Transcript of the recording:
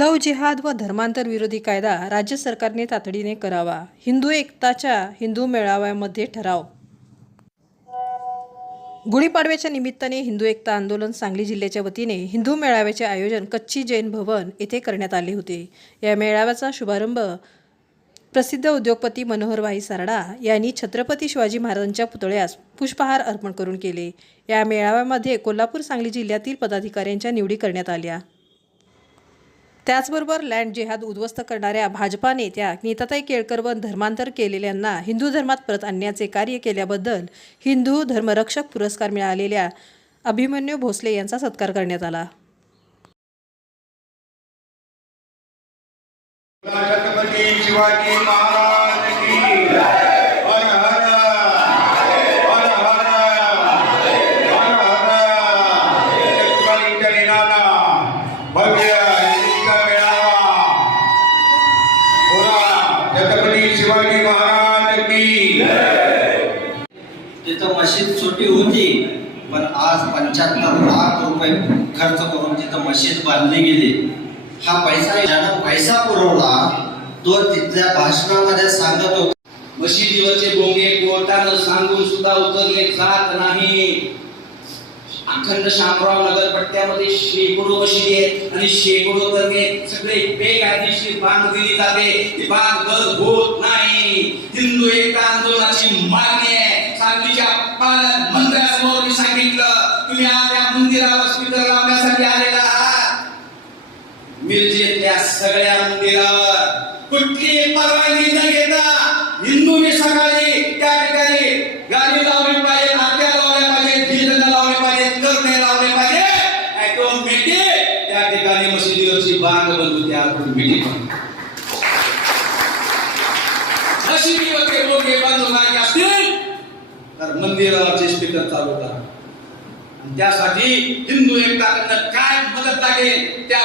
लव जिहाद व धर्मांतर विरोधी कायदा राज्य सरकारने तातडीने करावा. हिंदू एकताच्या हिंदू मेळाव्यामध्ये ठराव. गुढीपाडव्याच्या निमित्ताने हिंदू एकता आंदोलन सांगली जिल्ह्याच्या वतीने हिंदू मेळाव्याचे आयोजन कच्ची जैन भवन येथे करण्यात आले होते. या मेळाव्याचा शुभारंभ प्रसिद्ध उद्योगपती मनोहरभाई सारडा यांनी छत्रपती शिवाजी महाराजांच्या पुतळ्यास पुष्पहार अर्पण करून केले. या मेळाव्यामध्ये कोल्हापूर सांगली जिल्ह्यातील पदाधिकाऱ्यांच्या निवडी करण्यात आल्या. त्याचबरोबर लँड जिहाद उद्ध्वस्त करणाऱ्या भाजपा नेत्या नीताताई केळकर व धर्मांतर केलेल्यांना हिंदू धर्मात परत आणण्याचे कार्य केल्याबद्दल हिंदू धर्मरक्षक पुरस्कार मिळालेल्या अभिमन्यू भोसले यांचा सत्कार करण्यात आला. छत्रपती शिवाजी महाराज की जय. हर हर हर हर हर हर. छत्रपतींच्या दिनाला भव्य हिंदीचा मेळावा. बोला छत्रपती शिवाजी महाराज की जय. तिथं मशीद छोटी होती, पण आज 75 लाख रुपये खर्च करून तिथं मशीद बांधली गेली. हा पैसा ज्यानं पैसा पुरवला तो तिथल्या भाषणामध्ये सांगत होता, मशिदीवरचे बोंगे कोर्टानं सांगून सुद्धा उतरले जात नाही. अखंड शामराव नगर पट्ट्यामध्ये शेकडो मशिदी आहेत आणि शेकडो तर्फे सगळे बेकायदेशीर बांधली जाते. ती बांध होत नाही. हिंदू एकता आंदोलनाची मागणी आहे. सांगलीच्या पालक मंत्र्यासमोर मी सांगितलं, तुम्ही आज या मंदिरावर स्पीकर लावण्यासाठी आलेला आहात. मिरजेतल्या सगळ्या मंदिरावर कुठलीही परवानगी न घेता हिंदूंनी सकाळी त्या ठिकाणी गाडी लावली पाहिजे, आरत्या लावल्या पाहिजे, भीजन लावले पाहिजे, करणे लावले पाहिजे. ऑटोमॅटिक त्या ठिकाणी मशिदीवरची बांध बंद होते. ऑटोमॅटिक मशिदीवरचे बोंगे बंद होणार असतील तर मंदिरावरचे स्पीकर चालू करा. त्यासाठी हिंदू एकता काय मदत लागेल त्या